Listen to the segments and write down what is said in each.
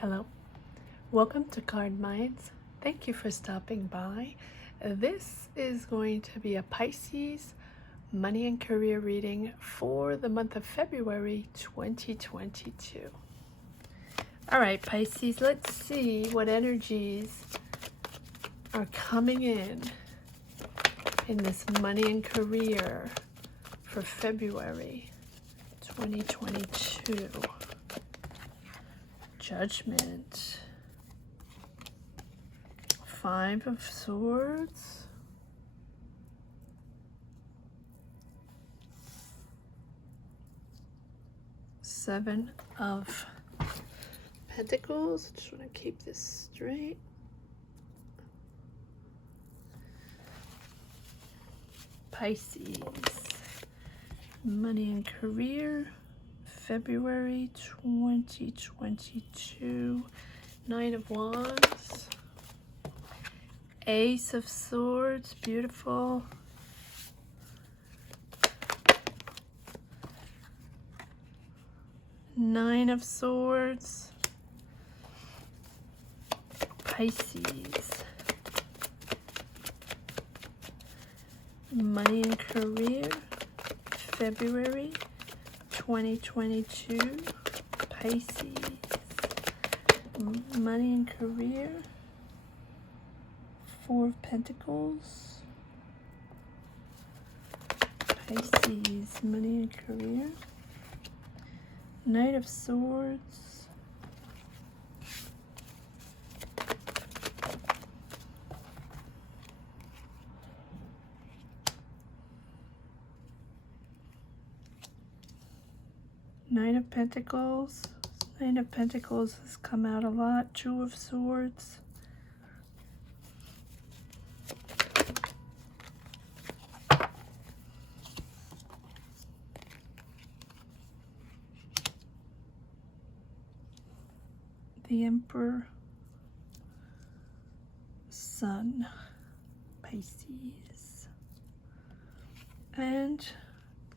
Hello, welcome to Card Minds. Thank you for stopping by. This is going to be a Pisces money and career reading for the month of February 2022. All right, Pisces, let's see what energies are coming in this money and career for February 2022. Judgment. 5 of Swords. Seven of Pentacles. Just want to keep this straight. Pisces. Money and career. February 2022. Nine of Wands. Ace of Swords. Beautiful. Nine of Swords. Pisces. Money and career. February 2022. Pisces. Money and career. Four of Pentacles. Pisces. Money and career. Knight of Swords. Nine of Pentacles. Nine of Pentacles has come out a lot. Two of Swords. The Emperor. Sun. Pisces. And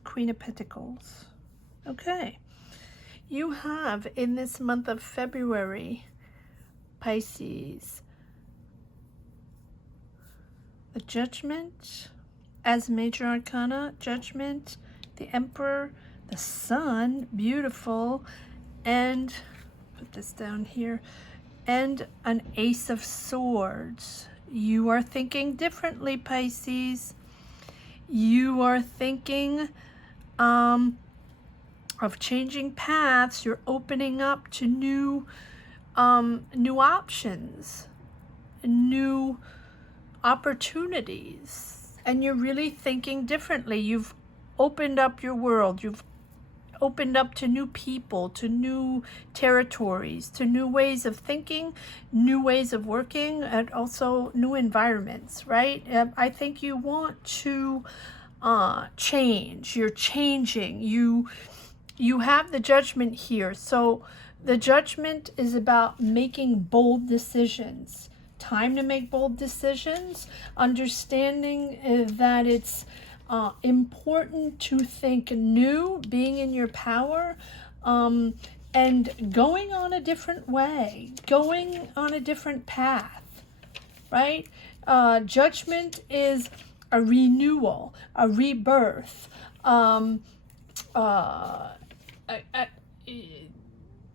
Queen of Pentacles. Okay. You have in this month of February, Pisces, the Judgment as major arcana, Judgment, the Emperor, the Sun, beautiful, and put this down here, and an Ace of Swords. You are thinking differently, Pisces. You are thinking of changing paths. You're opening up to new options, new opportunities, and you're really thinking differently. You've opened up your world. You've opened up to new people, to new territories, to new ways of thinking, new ways of working, and also new environments, right? I think you want to change. You're changing. You have the Judgment here. So the Judgment is about making bold decisions. Time to make bold decisions. Understanding that it's important to think new, being in your power, and going on a different way, going on a different path, right? Judgment is a renewal, a rebirth,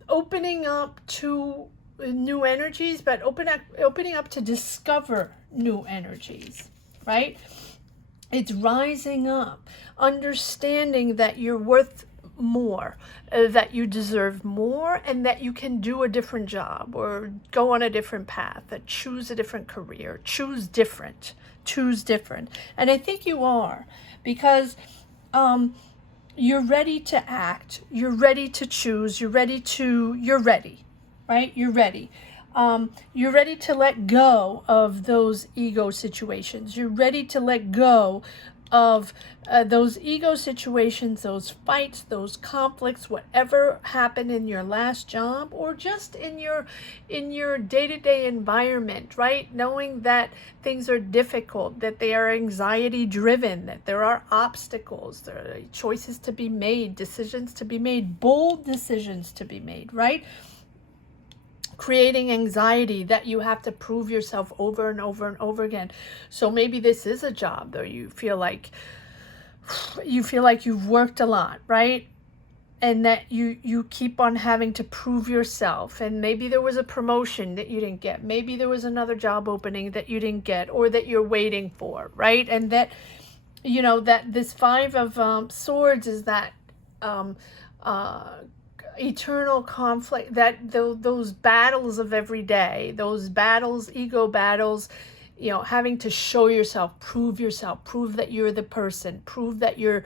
opening up to new energies, but opening up to discover new energies, right? It's rising up, understanding that you're worth more, that you deserve more, and that you can do a different job or go on a different path, that choose a different career, choose different. And I think you are, because you're ready to act, you're ready to choose, you're ready, right? You're ready. You're ready to let go of those ego situations. You're ready to let go of those ego situations, those fights, those conflicts, whatever happened in your last job or just in your day-to-day environment, right? Knowing that things are difficult, that they are anxiety driven, that there are obstacles, there are choices to be made, decisions to be made, bold decisions to be made, right? creating anxiety that you have to prove yourself over and over and over again. So maybe this is a job though you feel like you've worked a lot, right? And that you keep on having to prove yourself, and maybe there was a promotion that you didn't get, maybe there was another job opening that you didn't get or that you're waiting for, right? And that, you know, that this Five of Swords is that eternal conflict, that those battles of every day, those battles, ego battles, you know, having to show yourself, prove that you're the person, prove that you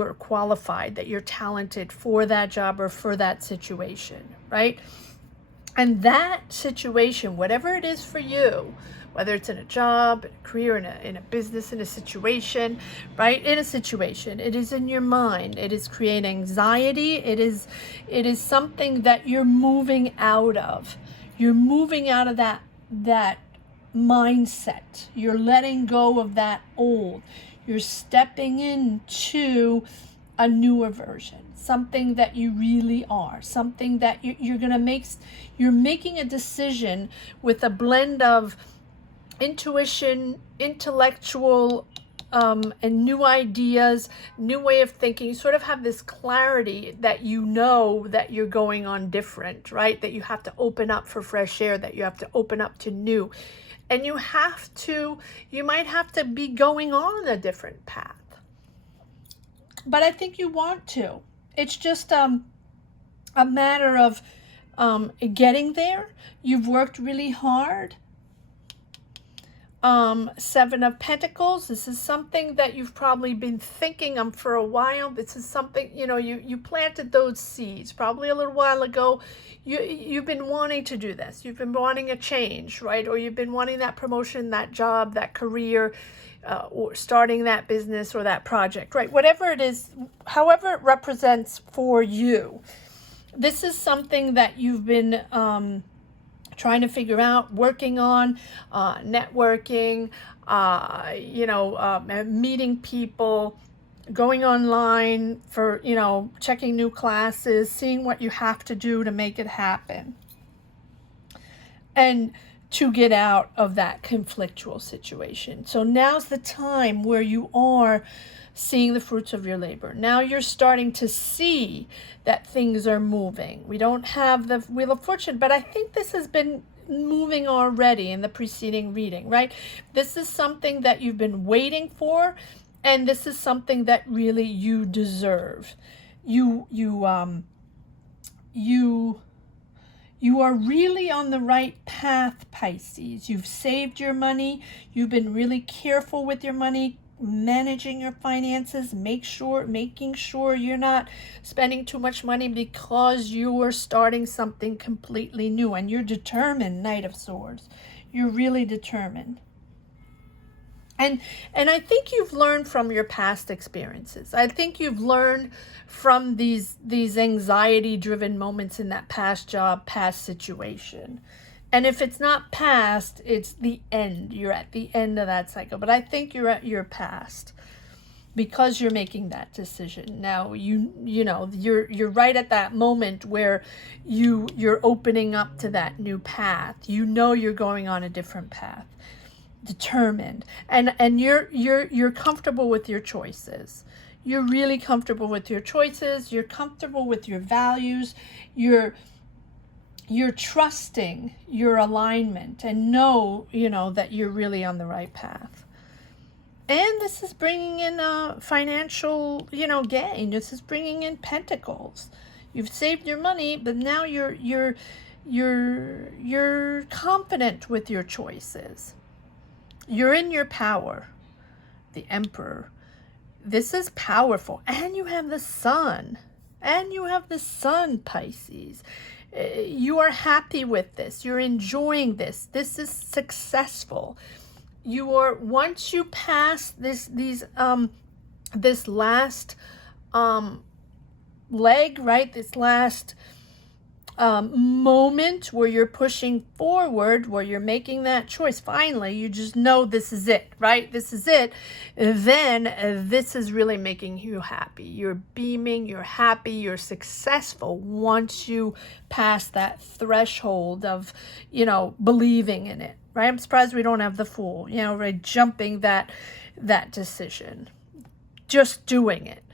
are qualified, that you're talented for that job or for that situation, right? And that situation, whatever it is for you, whether it's in a job, in a career, in a business, in a situation, right? In a situation, it is in your mind. It is creating anxiety. It is something that you're moving out of. You're moving out of that mindset. You're letting go of that old. You're stepping into a newer version, something that you really are, something that you're making a decision with a blend of intuition, intellectual, and new ideas, new way of thinking. You sort of have this clarity that you know that you're going on different, right? That you have to open up for fresh air, that you have to open up to new. And you might have to be going on a different path. But I think you want to. It's just a matter of getting there. You've worked really hard. Seven of Pentacles. This is something that you've probably been thinking of for a while. This is something, you know, you planted those seeds probably a little while ago. You've been wanting to do this. You've been wanting a change, right? Or you've been wanting that promotion, that job, that career, or starting that business or that project, right? Whatever it is, however it represents for you. This is something that you've been trying to figure out, working on, networking, meeting people, going online for, checking new classes, seeing what you have to do to make it happen. And to get out of that conflictual situation. So now's the time where you are seeing the fruits of your labor. Now you're starting to see that things are moving. We don't have the Wheel of Fortune, but I think this has been moving already in the preceding reading, right? This is something that you've been waiting for, and this is something that really you deserve. You are really on the right path, Pisces. You've saved your money. You've been really careful with your money, managing your finances, making sure you're not spending too much money because you're starting something completely new, and you're determined, Knight of Swords. You're really determined. And I think you've learned from your past experiences. I think you've learned from these anxiety-driven moments in that past job, past situation. And if it's not past, it's the end. You're at the end of that cycle. But I think you're at your past because you're making that decision. Now, you're right at that moment where you're opening up to that new path. You know you're going on a different path. Determined. And you're comfortable with your choices. You're really comfortable with your choices. You're comfortable with your values. You're trusting your alignment and know that you're really on the right path. And this is bringing in a financial, gain. This is bringing in pentacles. You've saved your money, but now you're confident with your choices. You're in your power. The Emperor. This is powerful. And you have the Sun. Pisces. You are happy with this. You're enjoying this. This is successful. Once you pass this last leg, right? This last moment where you're pushing forward, where you're making that choice. Finally, you just know this is it, right? This is it. Then this is really making you happy. You're beaming, you're happy, you're successful once you pass that threshold of, believing in it, right? I'm surprised we don't have the Fool, right? Jumping that decision, just doing it.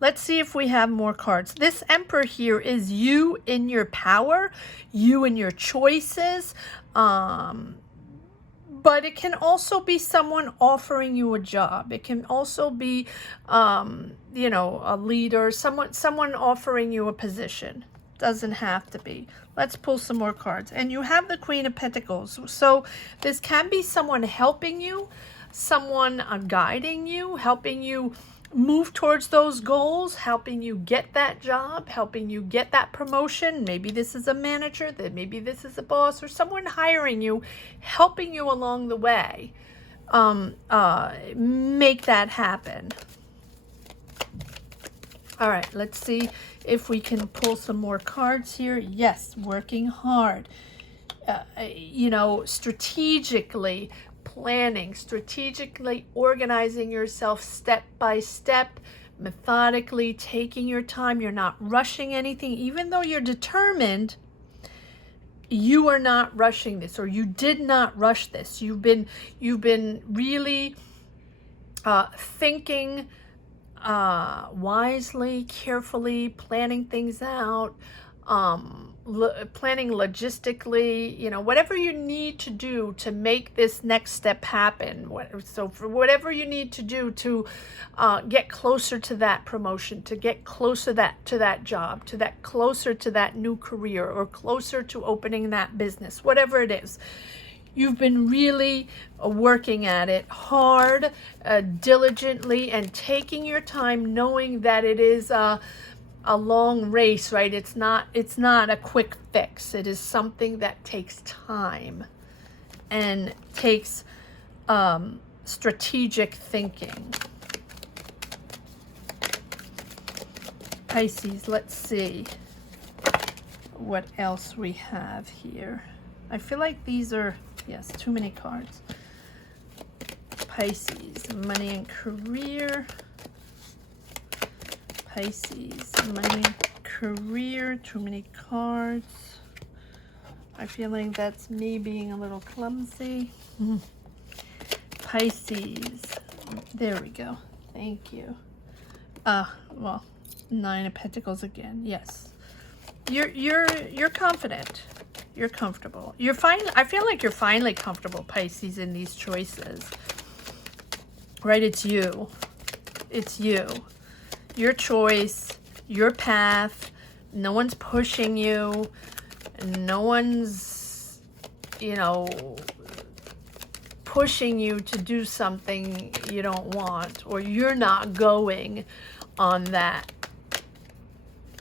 Let's see if we have more cards. This Emperor here is you in your power, you in your choices. But it can also be someone offering you a job. It can also be, a leader, someone offering you a position. Doesn't have to be. Let's pull some more cards. And you have the Queen of Pentacles. So this can be someone helping you, someone guiding you, helping you move towards those goals, helping you get that job, helping you get that promotion. Maybe this is a manager, maybe this is a boss, or someone hiring you, helping you along the way. Make that happen. All right, let's see if we can pull some more cards here. Yes, working hard. Strategically planning, strategically organizing yourself step by step, methodically taking your time. You're not rushing anything. Even though you're determined, you are not rushing this, or you did not rush this. You've been really thinking wisely, carefully, planning things out, planning logistically, whatever you need to do to make this next step happen. So for whatever you need to do to get closer to that promotion, to get closer to that job, to that closer to that new career, or closer to opening that business, whatever it is. You've been really working at it hard, diligently, and taking your time, knowing that it is a long race, right? It's not a quick fix. It is something that takes time and takes strategic thinking. Pisces, let's see what else we have here. I feel like these are, yes, too many cards. Pisces, money and career. Pisces, money and career, too many cards. I'm feeling that's me being a little clumsy. Pisces, there we go. Thank you. Well, Nine of Pentacles again. Yes, you're confident. You're comfortable. I feel like you're finally comfortable, Pisces, in these choices. Right? It's you. It's you. Your choice, your path. No one's pushing you. No one's, pushing you to do something you don't want, or you're not going on that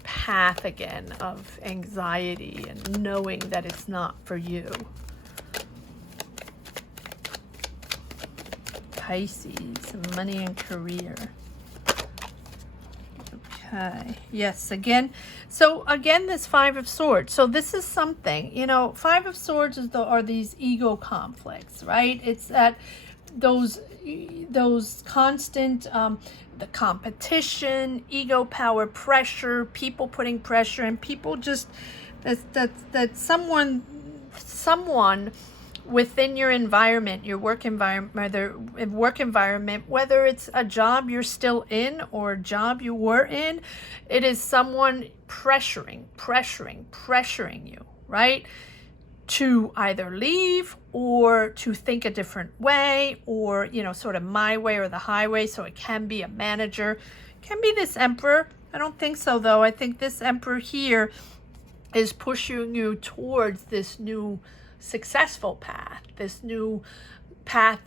path again of anxiety and knowing that it's not for you. Pisces, money and career. Okay, yes, again. So again, this Five of Swords. So this is something, Five of Swords are these ego conflicts, right? It's that those constant, the competition, ego, power, pressure, people putting pressure, and people just, that someone within your environment, your work environment, whether it's a job you're still in or a job you were in, it is someone pressuring you, right? To either leave or to think a different way, or, sort of my way or the highway. So it can be a manager, can be this Emperor. I don't think so, though. I think this Emperor here is pushing you towards this new successful path, this new path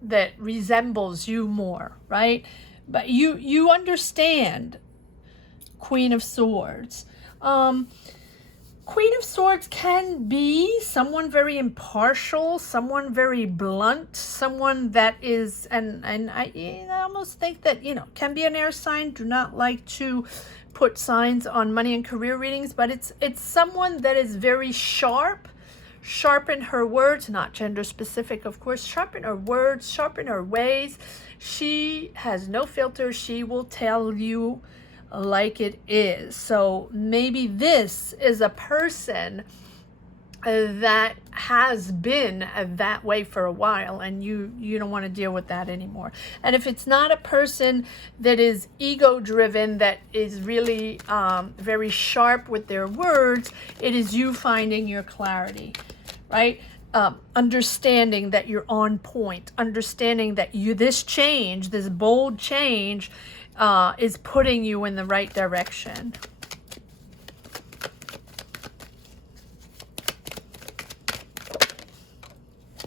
that resembles you more, right? But you understand, Queen of Swords. Queen of Swords can be someone very impartial, someone very blunt, someone that is, and I almost think that, can be an air sign, do not like to put signs on money and career readings, but it's someone that is very sharp. Sharpen her words, not gender specific, of course. Sharpen her words, sharpen her ways. She has no filter. She will tell you like it is. So maybe this is a person that has been that way for a while, and you don't want to deal with that anymore. And if it's not a person that is ego driven, that is really very sharp with their words, it is you finding your clarity, right? Understanding that you're on point, understanding that this change, this bold change, is putting you in the right direction.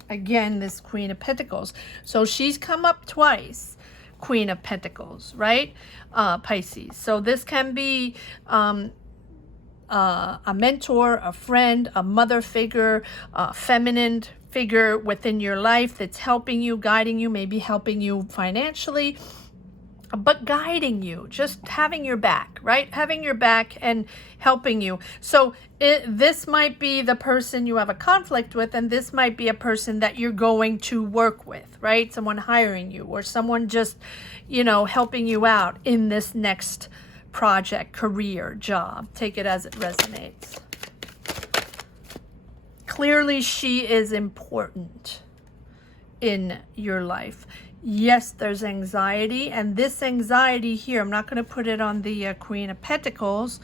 Again, this Queen of Pentacles. So she's come up twice, Queen of Pentacles, right? Pisces. So this can be a mentor, a friend, a mother figure, a feminine figure within your life that's helping you, guiding you, maybe helping you financially, but guiding you, just having your back, right? Having your back and helping you. So this might be the person you have a conflict with, and this might be a person that you're going to work with, right? Someone hiring you, or someone just, helping you out in this next project, career, job. Take it as it resonates. Clearly, she is important in your life. Yes, there's anxiety, and this anxiety here, I'm not going to put it on the Queen of Pentacles,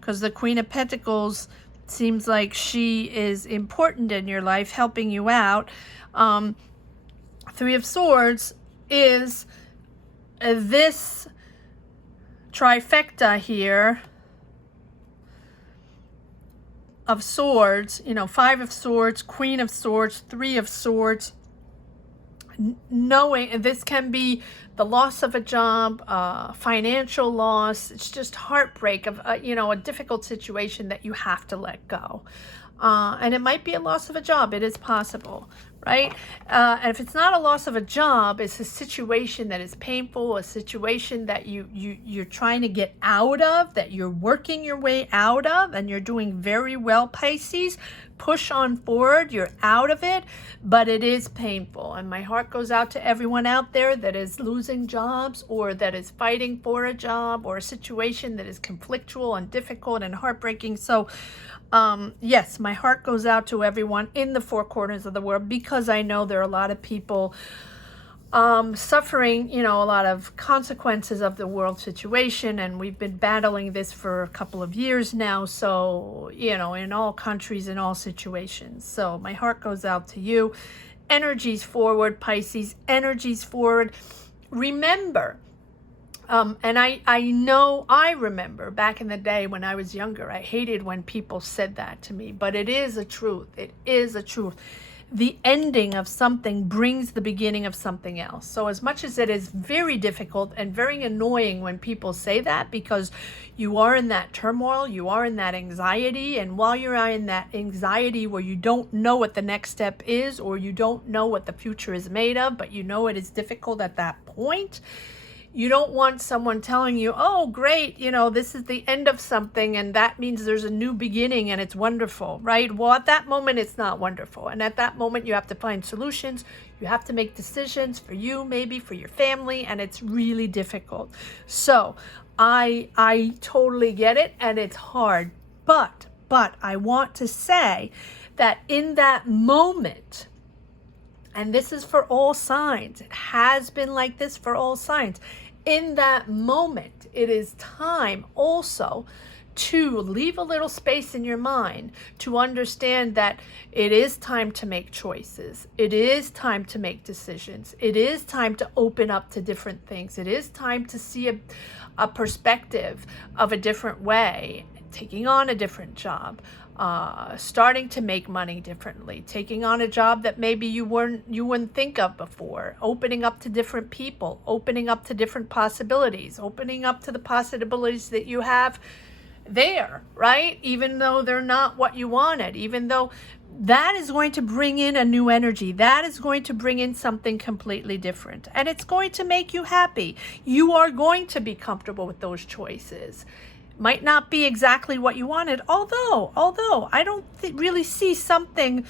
because the Queen of Pentacles seems like she is important in your life, helping you out. Three of Swords is this trifecta here of Swords, Five of Swords, Queen of Swords, Three of Swords. Knowing this can be the loss of a job, financial loss. It's just heartbreak of a difficult situation that you have to let go, and it might be a loss of a job. It is possible, right? And if it's not a loss of a job, it's a situation that is painful, a situation that you're trying to get out of, that you're working your way out of, and you're doing very well, Pisces. Push on forward, you're out of it, but it is painful. And my heart goes out to everyone out there that is losing jobs, or that is fighting for a job, or a situation that is conflictual and difficult and heartbreaking. So yes, my heart goes out to everyone in the four corners of the world, because I know there are a lot of people suffering, a lot of consequences of the world situation, and we've been battling this for a couple of years now, so, in all countries, in all situations. So my heart goes out to you. Energies forward, Pisces, energies forward. Remember, and I remember back in the day when I was younger, I hated when people said that to me, but it is a truth. It is a truth. The ending of something brings the beginning of something else. So as much as it is very difficult and very annoying when people say that, because you are in that turmoil, you are in that anxiety, and while you're in that anxiety where you don't know what the next step is, or you don't know what the future is made of, but it is difficult at that point, you don't want someone telling you, oh, great, this is the end of something, and that means there's a new beginning and it's wonderful, right? Well, at that moment, it's not wonderful. And at that moment, you have to find solutions. You have to make decisions for you, maybe for your family, and it's really difficult. So I totally get it, and it's hard. But I want to say that in that moment, and this is for all signs, it has been like this for all signs. In that moment, it is time also to leave a little space in your mind to understand that it is time to make choices. It is time to make decisions. It is time to open up to different things. It is time to see a perspective of a different way, taking on a different job, starting to make money differently, taking on a job that maybe you wouldn't think of before, opening up to different people, opening up to different possibilities, opening up to the possibilities that you have there, right? Even though they're not what you wanted, even though that is going to bring in a new energy, that is going to bring in something completely different, and it's going to make you happy. You are going to be comfortable with those choices. Might not be exactly what you wanted, although I don't really see something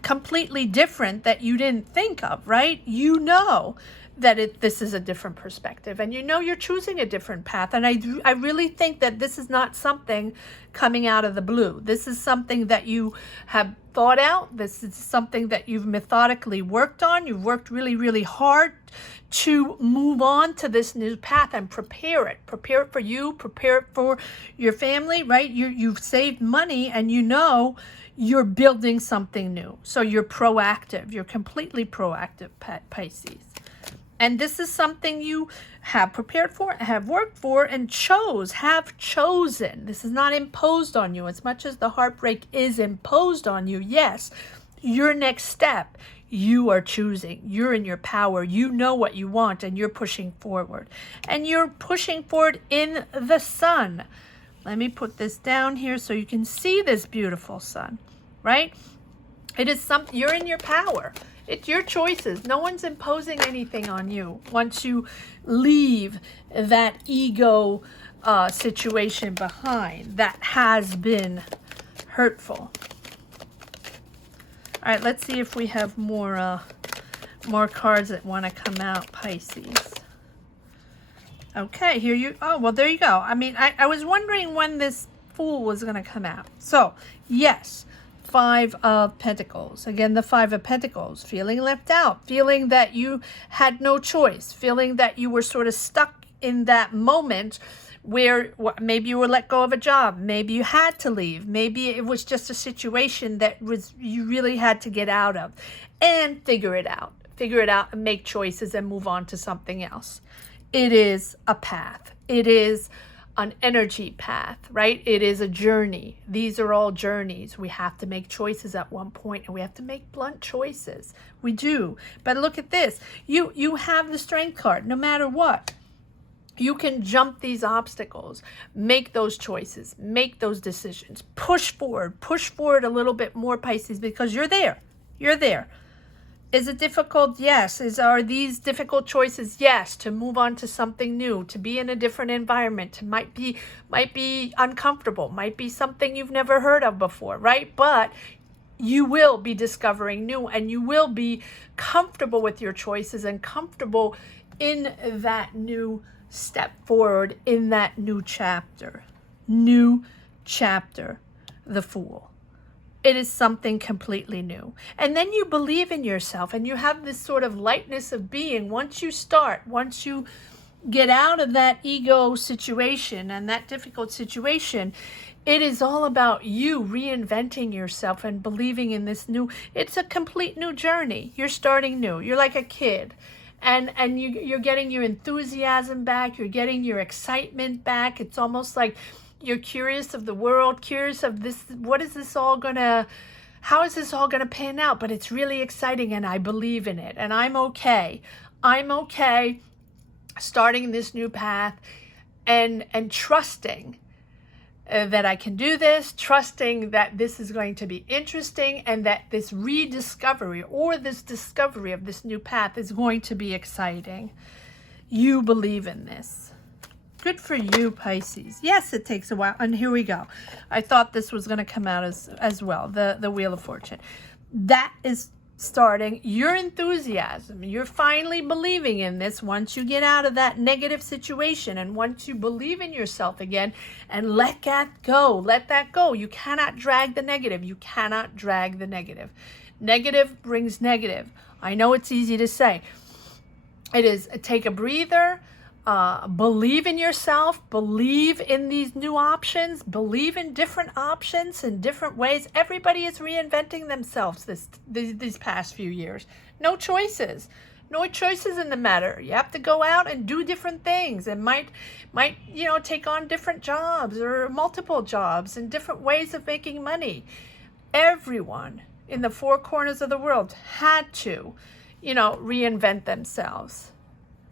completely different that you didn't think of, right? You know that this is a different perspective, and you know you're choosing a different path. And I really think that this is not something coming out of the blue. This is something that you have thought out. This is something that you've methodically worked on. You've worked really, really hard to move on to this new path and prepare it for you, prepare it for your family, right? You've saved money, and you know you're building something new. So you're proactive. You're completely proactive, Pisces. And this is something you have prepared for, have worked for, and have chosen. This is not imposed on you. As much as the heartbreak is imposed on you, yes, your next step, you are choosing. You're in your power. You know what you want, and you're pushing forward. And you're pushing forward in the sun. Let me put this down here so you can see this beautiful sun, right? It is something, you're in your power. It's your choices. No one's imposing anything on you once you leave that ego situation behind that has been hurtful. All right, let's see if we have more cards that want to come out, Pisces. Okay, well, there you go. I mean, I was wondering when this Fool was going to come out. So, yes. 5 of Pentacles. Again, the 5 of Pentacles. Feeling left out. Feeling that you had no choice. Feeling that you were sort of stuck in that moment where maybe you were let go of a job. Maybe you had to leave. Maybe it was just a situation that you really had to get out of. And figure it out. Figure it out and make choices and move on to something else. It is a path. It is an energy path, right? It is a journey. These are all journeys. We have to make choices at one point, and we have to make blunt choices. We do. But look at this. You have the Strength card. No matter what, you can jump these obstacles, make those choices, make those decisions, push forward a little bit more, Pisces, because you're there. You're there. Is it difficult? Yes. Are these difficult choices? Yes. To move on to something new, to be in a different environment, might be uncomfortable, might be something you've never heard of before, right? But you will be discovering new, and you will be comfortable with your choices and comfortable in that new step forward, in that new chapter. New chapter, the Fool. It is something completely new. And then you believe in yourself, and you have this sort of lightness of being. Once you get out of that ego situation and that difficult situation, it is all about you reinventing yourself and believing in this new, it's a complete new journey. You're starting new. You're like a kid. And you're getting your enthusiasm back. You're getting your excitement back. It's almost like you're curious of the world, curious of this, how is this all gonna pan out? But it's really exciting, and I believe in it, and I'm okay. I'm okay starting this new path and trusting that I can do this, trusting that this is going to be interesting, and that this rediscovery or this discovery of this new path is going to be exciting. You believe in this. Good for you, Pisces. Yes, it takes a while. And here we go. I thought this was going to come out as well, the Wheel of Fortune. That is starting your enthusiasm. You're finally believing in this once you get out of that negative situation, and once you believe in yourself again and let that go. Let that go. You cannot drag the negative. You cannot drag the negative. Negative brings negative. I know it's easy to say. It is take a breather. Believe in yourself, believe in these new options, believe in different options in different ways. Everybody is reinventing themselves these past few years. No choices in the matter. You have to go out and do different things, and might take on different jobs or multiple jobs and different ways of making money. Everyone in the 4 corners of the world had to, reinvent themselves.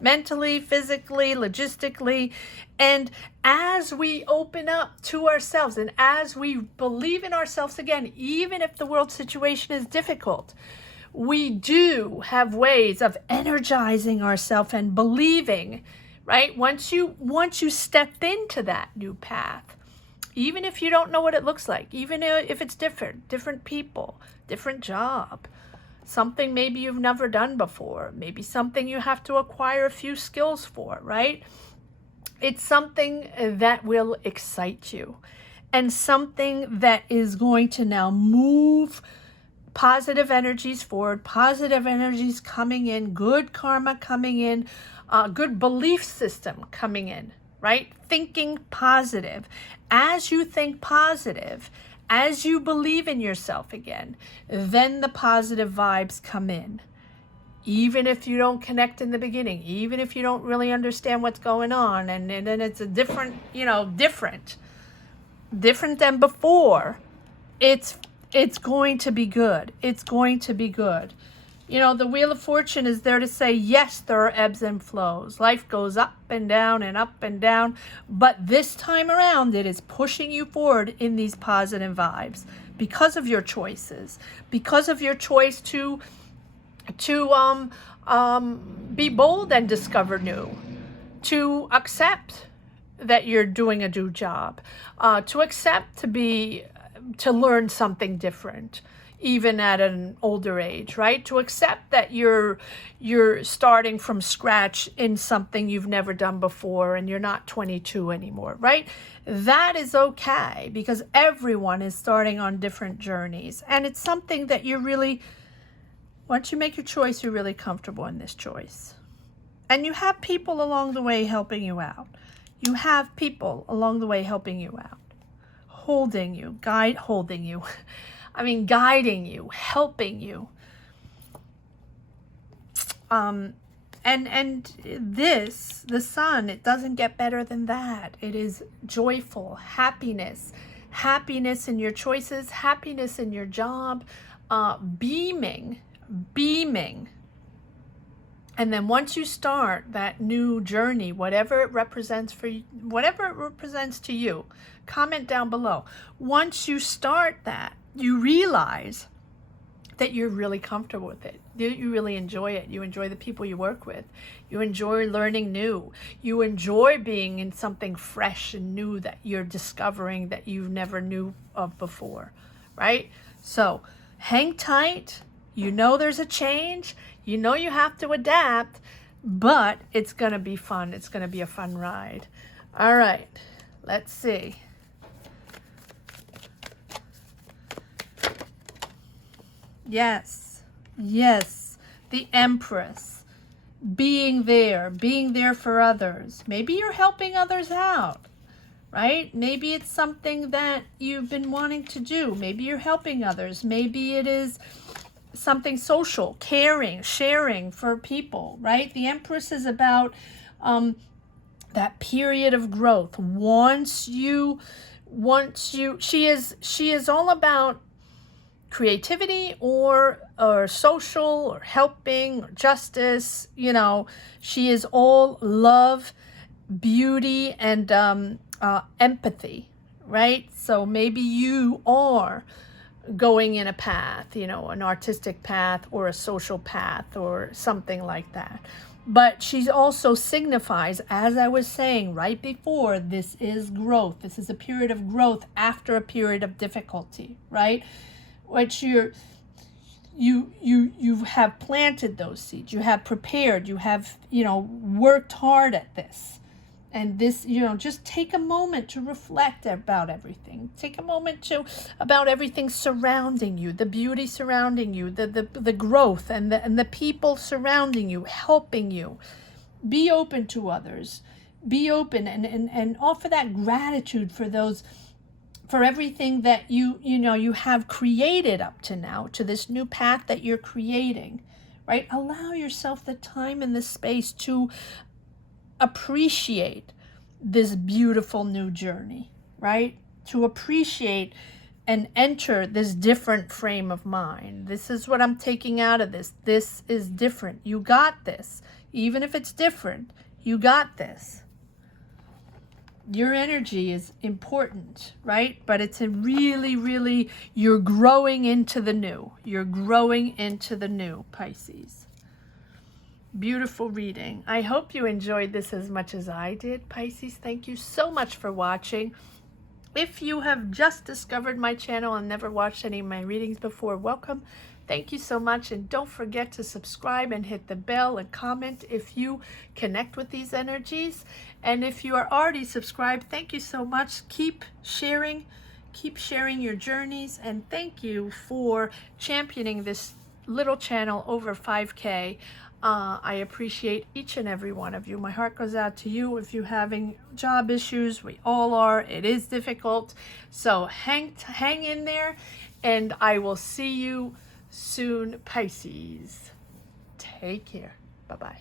Mentally, physically, logistically. And as we open up to ourselves and as we believe in ourselves again, even if the world situation is difficult, we do have ways of energizing ourselves and believing, right? Once you step into that new path, even if you don't know what it looks like, even if it's different people, different job, something maybe you've never done before, maybe something you have to acquire a few skills for, right? It's something that will excite you, and something that is going to now move positive energies forward, positive energies coming in, good karma coming in, good belief system coming in, right? Thinking positive. As you think positive, as you believe in yourself again, then the positive vibes come in. Even if you don't connect in the beginning, even if you don't really understand what's going on, and then it's a different than before, it's going to be good. It's going to be good. The Wheel of Fortune is there to say, yes, there are ebbs and flows. Life goes up and down and up and down. But this time around, it is pushing you forward in these positive vibes because of your choices, because of your choice to be bold and discover new, to accept that you're doing a new job, to accept to learn something different, even at an older age, right? To accept that you're starting from scratch in something you've never done before, and you're not 22 anymore, right? That is okay, because everyone is starting on different journeys, and it's something that you're really, once you make your choice, you're really comfortable in this choice. And you have people along the way helping you out. You have people along the way helping you out, holding you, guiding you, helping you. And this, the sun, it doesn't get better than that. It is joyful, happiness in your choices, happiness in your job, beaming. And then once you start that new journey, whatever it represents for you, whatever it represents to you, comment down below. Once you start that, you realize that you're really comfortable with it. You really enjoy it. You enjoy the people you work with. You enjoy learning new. You enjoy being in something fresh and new that you're discovering that you never knew of before, right? So hang tight. There's a change. You have to adapt, but it's going to be fun. It's going to be a fun ride. All right, let's see. Yes, the Empress, being there for others. Maybe you're helping others out, right? Maybe it's something that you've been wanting to do. Maybe you're helping others. Maybe it is something social, caring, sharing for people, right? The Empress is about that period of growth. She is all about creativity or social or helping or justice. She is all love, beauty, and empathy, right? So maybe you are going in a path, an artistic path or a social path or something like that. But she also signifies, as I was saying right before, this is growth. This is a period of growth after a period of difficulty, right? Which you have planted those seeds. You have prepared. You have, worked hard at this. And this, just take a moment to reflect about everything. Take a moment about everything surrounding you, the beauty surrounding you, the growth and the people surrounding you, helping you. Be open to others. Be open and offer that gratitude for everything that you have created up to now, to this new path that you're creating, right? Allow yourself the time and the space to appreciate this beautiful new journey, right? To appreciate and enter this different frame of mind. This is what I'm taking out of this. This is different. You got this. Even if it's different, you got this. Your energy is important, right? But it's a really, you're growing into the new. You're growing into the new, Pisces. beautiful reading. I hope you enjoyed this as much as I did, Pisces. Thank you so much for watching. If you have just discovered my channel and never watched any of my readings before, welcome. Thank you so much, and don't forget to subscribe and hit the bell and comment if you connect with these energies. And if you are already subscribed, thank you so much. Keep sharing your journeys, and thank you for championing this little channel over 5K. I appreciate each and every one of you. My heart goes out to you if you're having job issues. We all are. It is difficult. So hang in there, and I will see you soon, Pisces. Take care. Bye-bye.